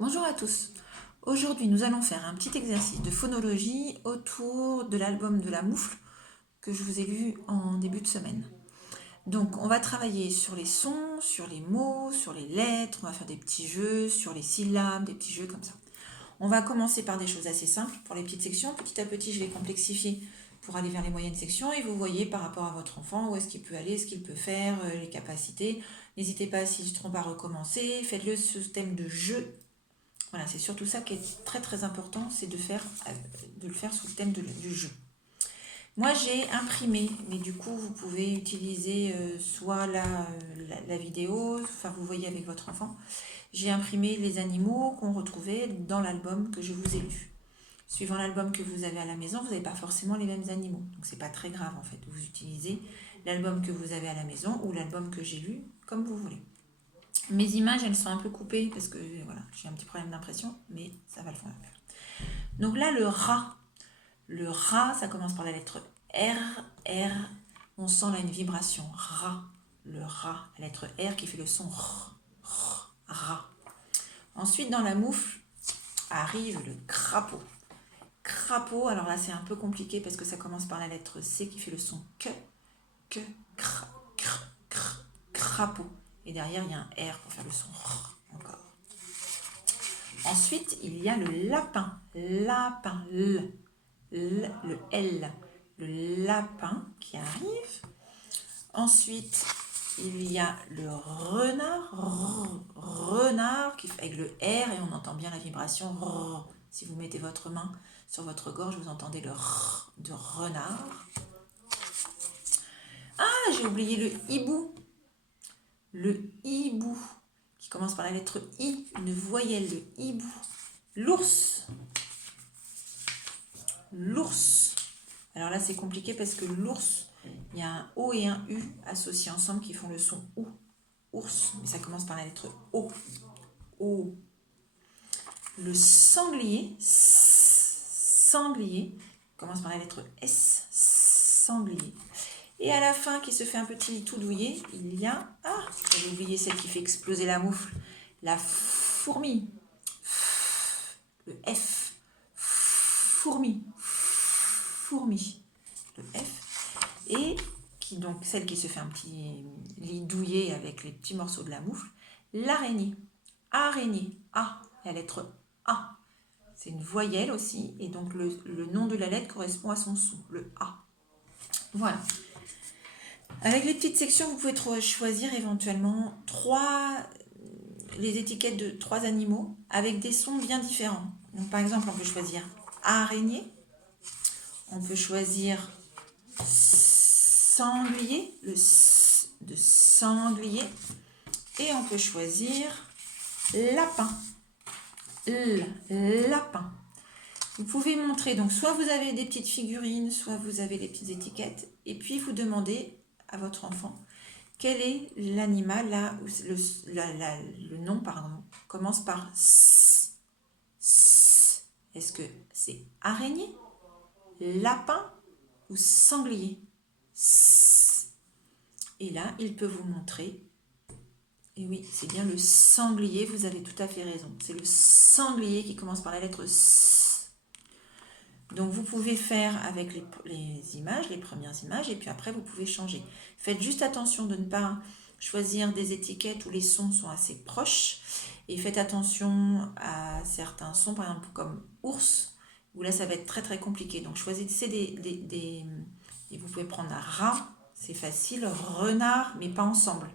Bonjour à tous. Aujourd'hui, nous allons faire un petit exercice de phonologie autour de l'album de la moufle que je vous ai lu en début de semaine. Donc, on va travailler sur les sons, sur les mots, sur les lettres, on va faire des petits jeux sur les syllabes, des petits jeux comme ça. On va commencer par des choses assez simples pour les petites sections. Petit à petit, je vais complexifier pour aller vers les moyennes sections et vous voyez par rapport à votre enfant où est-ce qu'il peut aller, ce qu'il peut faire, les capacités. N'hésitez pas, s'il se trompe, à recommencer. Faites-le sous thème de jeu. Voilà, c'est surtout ça qui est très très important, c'est de le faire sous le thème du jeu. Moi j'ai imprimé, mais du coup vous pouvez utiliser soit la vidéo, enfin vous voyez avec votre enfant. J'ai imprimé les animaux qu'on retrouvait dans l'album que je vous ai lu. Suivant l'album que vous avez à la maison, vous n'avez pas forcément les mêmes animaux. Donc c'est pas très grave en fait. Vous utilisez l'album que vous avez à la maison ou l'album que j'ai lu, comme vous voulez. Mes images, elles sont un peu coupées parce que voilà, j'ai un petit problème d'impression, mais ça va le faire. Donc là, le rat. Le rat, ça commence par la lettre R, R. On sent là une vibration. Rat. Le rat. La lettre R qui fait le son R, R, rat. Ensuite, dans la moufle, arrive le crapaud. Crapaud, alors là, c'est un peu compliqué parce que ça commence par la lettre C qui fait le son que, crapaud. Et derrière, il y a un R pour faire le son R encore. Ensuite, il y a le lapin. Lapin, le L. Le lapin qui arrive. Ensuite, il y a le renard. Renard qui fait avec le R et on entend bien la vibration. Si vous mettez votre main sur votre gorge, vous entendez le R de renard. Ah, j'ai oublié le hibou. Le hibou qui commence par la lettre I, une voyelle, le hibou. L'ours. L'ours. Alors là, c'est compliqué parce que l'ours, il y a un O et un U associés ensemble qui font le son OU. Ours, mais ça commence par la lettre O. O. Le sanglier, sanglier, commence par la lettre S. Sanglier. Et à la fin, qui se fait un petit tout douillet, il y a, j'ai oublié celle qui fait exploser la moufle, la fourmi. Le F. Fourmi. Fourmi. Le F. Et qui donc celle qui se fait un petit lit douillet avec les petits morceaux de la moufle, l'araignée. Araignée. A. La lettre A. C'est une voyelle aussi, et donc le nom de la lettre correspond à son son, le A. Voilà. Avec les petites sections, vous pouvez choisir éventuellement les étiquettes de 3 animaux avec des sons bien différents. Donc, par exemple, on peut choisir araignée, on peut choisir sanglier, le S de sanglier, et on peut choisir lapin, lapin. Vous pouvez montrer, donc soit vous avez des petites figurines, soit vous avez des petites étiquettes, et puis vous demandez à votre enfant quel est l'animal, là, le nom, pardon, commence par S. S. Est-ce que c'est araignée, lapin ou sanglier? S. Et là, il peut vous montrer. Et oui, c'est bien le sanglier, vous avez tout à fait raison. C'est le sanglier qui commence par la lettre S. Donc vous pouvez faire avec les images, les premières images, et puis après vous pouvez changer. Faites juste attention de ne pas choisir des étiquettes où les sons sont assez proches. Et faites attention à certains sons, par exemple comme ours, où là ça va être très très compliqué. Donc choisissez et vous pouvez prendre un rat, c'est facile, renard, mais pas ensemble.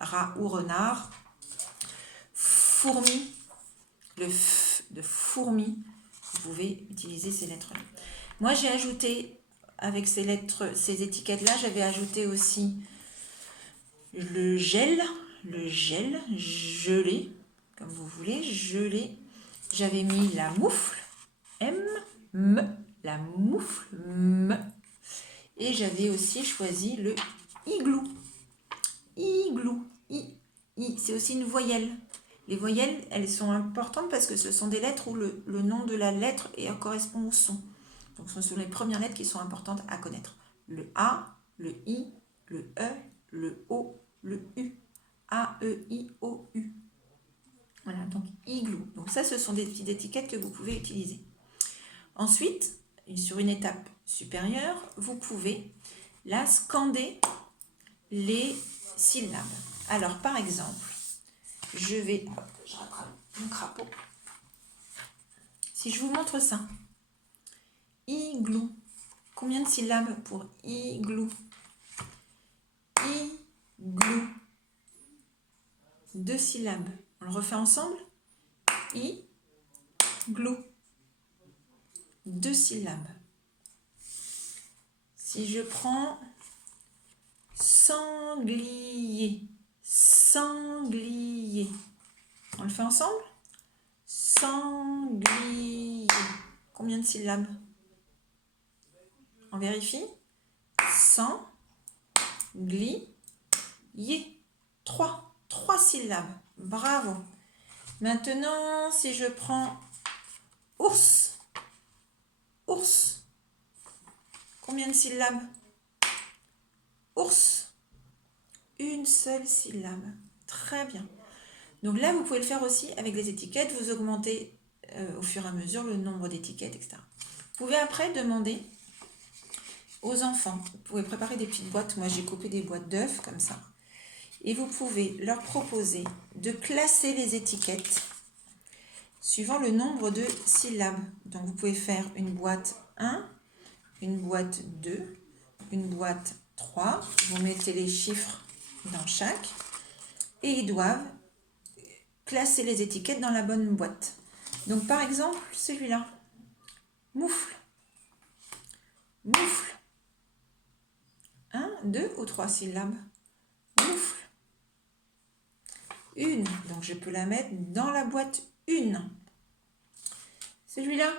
Rat ou renard. Fourmi, le F de fourmi, vous pouvez utiliser ces lettres-là. Moi, j'ai ajouté, avec ces lettres, ces étiquettes-là, j'avais ajouté aussi le gel, gelé, comme vous voulez, gelé. J'avais mis la moufle, M, M, la moufle, M. Et j'avais aussi choisi le igloo, igloo, I. C'est aussi une voyelle. Les voyelles, elles sont importantes parce que ce sont des lettres où le nom de la lettre correspond au son. Donc ce sont les premières lettres qui sont importantes à connaître. Le A, le I, le E, le O, le U. A, E, I, O, U. Voilà, donc igloo. Donc ça, ce sont des petites étiquettes que vous pouvez utiliser. Ensuite, sur une étape supérieure, vous pouvez là scander les syllabes. Alors, par exemple, je rattrape mon crapaud. Si je vous montre ça, igloo. Combien de syllabes pour igloo? Igloo. 2 syllabes. On le refait ensemble. Igloo. 2 syllabes. Si je prends sanglier, sanglier. On le fait ensemble? Sanglier. Combien de syllabes? On vérifie? Sanglier. 3. 3 syllabes. Bravo. Maintenant, si je prends ours. Ours. Combien de syllabes? Ours. 1 seule syllabe. Très bien. Donc là, vous pouvez le faire aussi avec les étiquettes. Vous augmentez au fur et à mesure le nombre d'étiquettes, etc. Vous pouvez après demander aux enfants. Vous pouvez préparer des petites boîtes. Moi, j'ai coupé des boîtes d'œufs comme ça. Et vous pouvez leur proposer de classer les étiquettes suivant le nombre de syllabes. Donc, vous pouvez faire une boîte 1, une boîte 2, une boîte 3. Vous mettez les chiffres dans chaque. Et ils doivent classer les étiquettes dans la bonne boîte. Donc, par exemple, celui-là. Moufle. Moufle. 1, 2 ou 3 syllabes. Moufle. 1. Donc, je peux la mettre dans la boîte 1. Celui-là.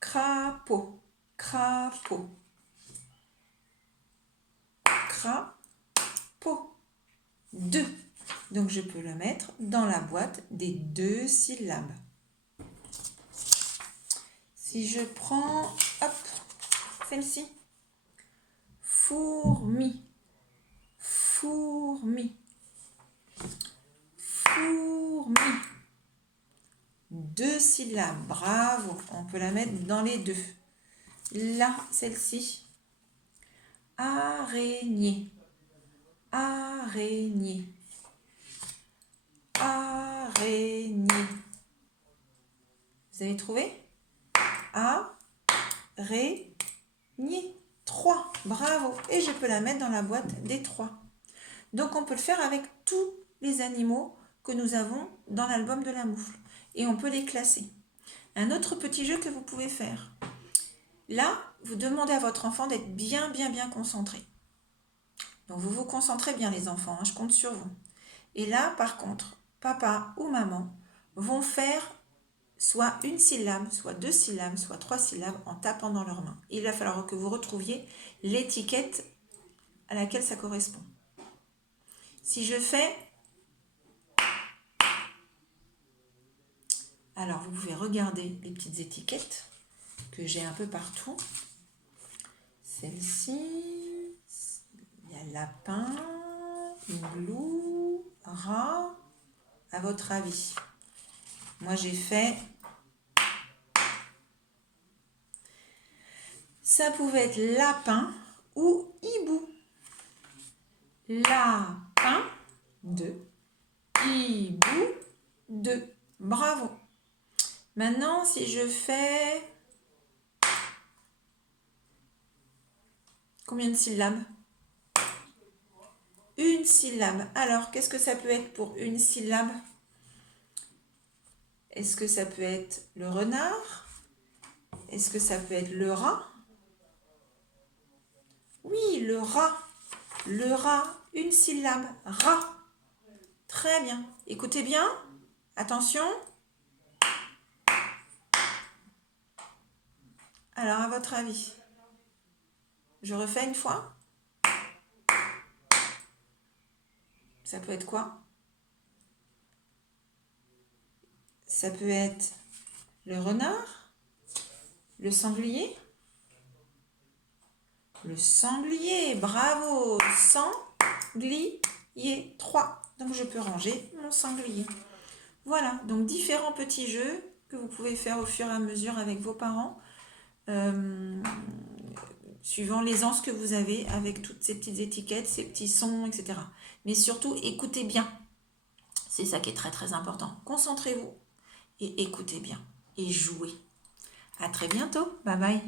Crapaud. Crapaud. Crapaud. 2. Donc, je peux le mettre dans la boîte des 2 syllabes. Si je prends, hop, celle-ci. Fourmi. Fourmi. Fourmi. 2 syllabes. Bravo. On peut la mettre dans les 2. Là, celle-ci. Araignée. Araignée. Araignée. Vous avez trouvé? Araignée. 3. Bravo. Et je peux la mettre dans la boîte des 3. Donc, on peut le faire avec tous les animaux que nous avons dans l'album de la moufle. Et on peut les classer. Un autre petit jeu que vous pouvez faire. Là, vous demandez à votre enfant d'être bien concentré. Donc, vous vous concentrez bien, les enfants. Je compte sur vous. Et là, par contre, papa ou maman vont faire soit 1 syllabe, soit 2 syllabes, soit 3 syllabes en tapant dans leurs mains. Il va falloir que vous retrouviez l'étiquette à laquelle ça correspond. Si je fais... Alors, vous pouvez regarder les petites étiquettes que j'ai un peu partout. Celle-ci, il y a lapin, igloo, rat. À votre avis? Moi, j'ai fait... Ça pouvait être lapin ou hibou. Lapin, 2. Hibou, 2. Bravo. Maintenant, si je fais... Combien de syllabes? 1 syllabe. Alors, qu'est-ce que ça peut être pour 1 syllabe? Est-ce que ça peut être le renard? Est-ce que ça peut être le rat? Oui, le rat. Le rat, 1 syllabe. Rat. Très bien. Écoutez bien. Attention. Alors, à votre avis, je refais une fois. Ça peut être quoi? Ça peut être le renard, le sanglier. Le sanglier, bravo. Sanglier, 3. Donc, je peux ranger mon sanglier. Voilà, donc différents petits jeux que vous pouvez faire au fur et à mesure avec vos parents, euh, suivant l'aisance que vous avez avec toutes ces petites étiquettes, ces petits sons, etc. Mais surtout, écoutez bien. C'est ça qui est très très important. Concentrez-vous et écoutez bien et jouez. À très bientôt. Bye bye.